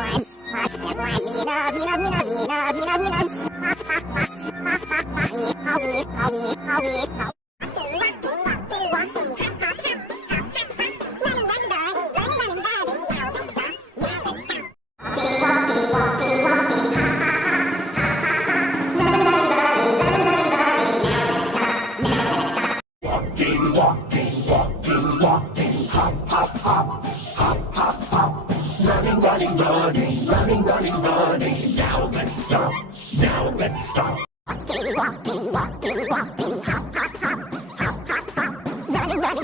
Running. Now let's stop. Now let's stop. Walking, hop, hop, hop, hop, hop, hop. Running.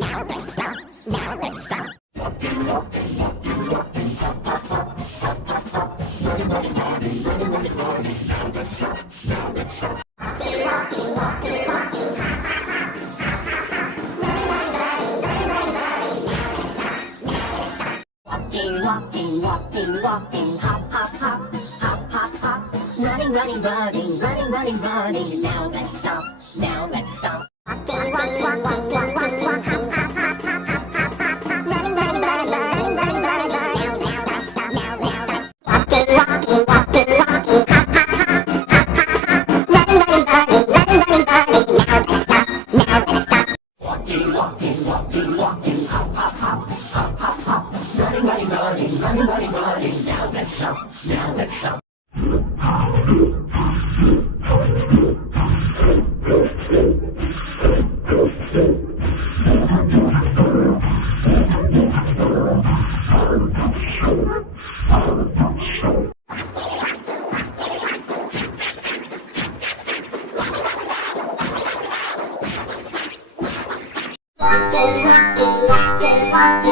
Now let's stop. Now let's stop. Walking, hop, hop, hop, hop, hop, hop. Running. Now let's stop. Now let's stop. Walking, hop, hop, hop, hop, hop, hop. Running. Hop, hop, hop, hop, hop, hop. Running. Now let's stop. Now let's stop. Walking, hop, hop, hop, hop, hop, hop. Running. Now let's stop. Now let's stop. Walking, hop, hop, hop, hop, hop. Running. Now let's stop. Now let's stop. Walking, hop, hop, hop. Running. Now let's stop. Now let's stop. Walking,